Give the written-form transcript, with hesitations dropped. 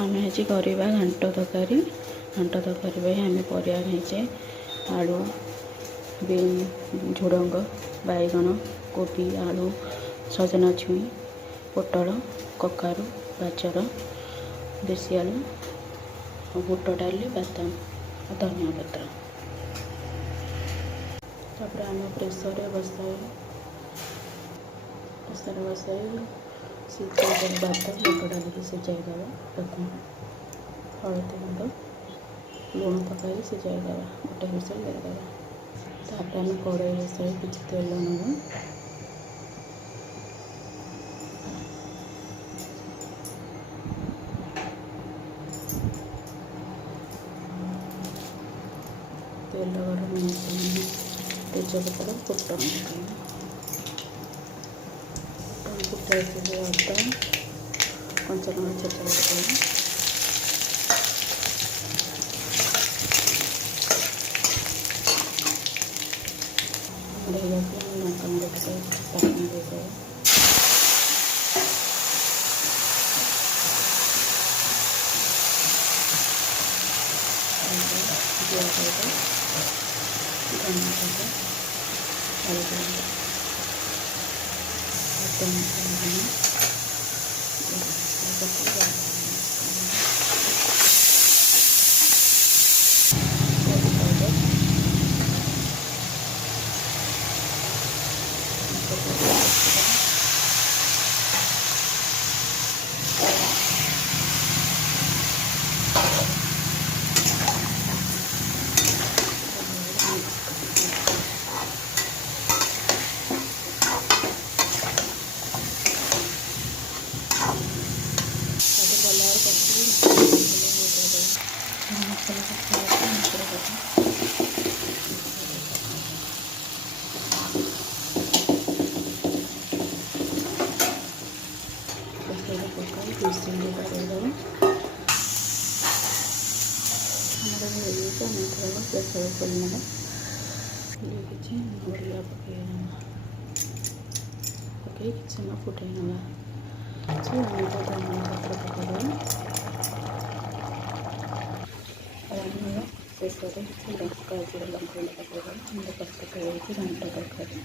ଆମେ ଆଜି କରିବା ଘାଣ୍ଟ ତରକାରୀ। ଘାଣ୍ଟ ତରକାରୀ ପାଇଁ ଆମେ ପରିବା ନେଇଛେ ଆଳୁ, ବିନ୍, ଝୁଡ଼ଙ୍ଗ, ବାଇଗଣ, କୋବି, ଆଳୁ, ସଜନା ଛୁଇଁ, ପୋଟଳ, କଖାରୁ, ଗାଜର, ଦେଶୀ ଆଳୁ, ବୁଟ ଡାଲି, ବାଦାମ ଆଉ ଧନିଆ ପତ୍ର। ତାପରେ ଆମେ ପ୍ରେସରରେ ବସାଇ ସିଝେଇ ବାଦାମ ବୁଟ ଡାଲିକି ସିଝାଇ ଦେବା। ପ୍ରଥମେ ହଳଦୀ ଗୁଣ୍ଡ, ଲୁଣ ପକାଇ ସିଝାଇ ଦେବା, ଗୋଟେ ହୁଇସିଲ୍ ଦେଇଦେବା। ତାପରେ ଆମେ କଡ଼େଇ ବସାଇ କିଛି ତେଲ ନେବା। ତେଲ ଗରମ ହେଇସାରିଲେ ତେଜପତ୍ର, ଫୁଟଣ ପକାଇବା। ଫୁଟା ଆସିଲେ ଅଦା, କଞ୍ଚା ଲଙ୍କା ଛେଚା ପକାଇବା। ହେଇଗଲା ଆମେ ଲଙ୍କା ଗୁଣ୍ଡ ପକାଇ ପାଣି ଦେଇଦେବା। ଜିରା ପାଉଡ଼ର, ଧନିଆ ପାଉଡ଼ର, ହଳଦୀ ଗୁଣ୍ଡ, ଭାତ ମସଲା ଗୁଣ୍ଡ, हुइसिल ଦେଇଦେବା। ଆମର ହେଇଯାଇଛି ଆମେ ଏଥର ପ୍ରେସର ଖୋଲିନେବା। କିଛି ନଡ଼ିଆ ପକାଇବା, ପକାଇ କିଛି ସମୟ ଫୁଟାଇ ନେବା। ଆମେ ଧନିଆ ପତ୍ର ପକାଇବା। ଆମେ ଶେଷରେ କିଛି ଲଙ୍କା ଜିରା ଲଙ୍କା ଗୁଣ୍ଡ ପକାଇବା। ଆମର ପ୍ରସ୍ତୁତ ହେଇଛି ଘାଣ୍ଟ ତରକାରୀ।